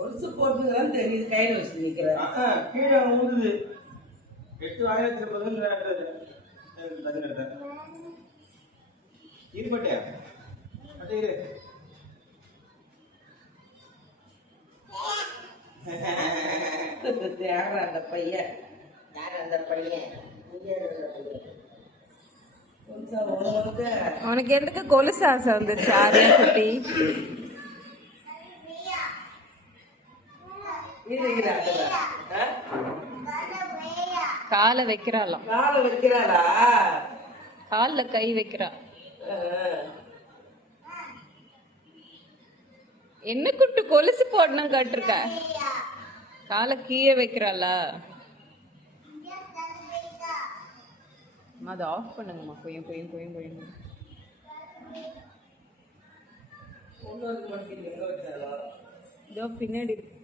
ஒருசு போட்டுதான் தெரியுது கையில் வச்சு நிற்கிறேன். கீழே ஊதுது 8,030 இருப்பட்டியா இரு. யார் அந்த பையன்? உனக்கு எதுக்கு கொலுசு ஆசை வந்துச்சு ஆரியா குட்டி? காலை வைக்கிறாளாம். காலை வைக்கிறாளா? கால்ல கை வைக்கிறா. என்ன குட்டு கொலுசு போடணும் கட்டிருக்க? காலை கீழே வைக்கிறாளா? அதை ஆஃப் பண்ணுங்கம்மா. கொய்யும் கொய்யும் கொய்யும் கொய்யும். இதோ பின்னாடி இருக்கு.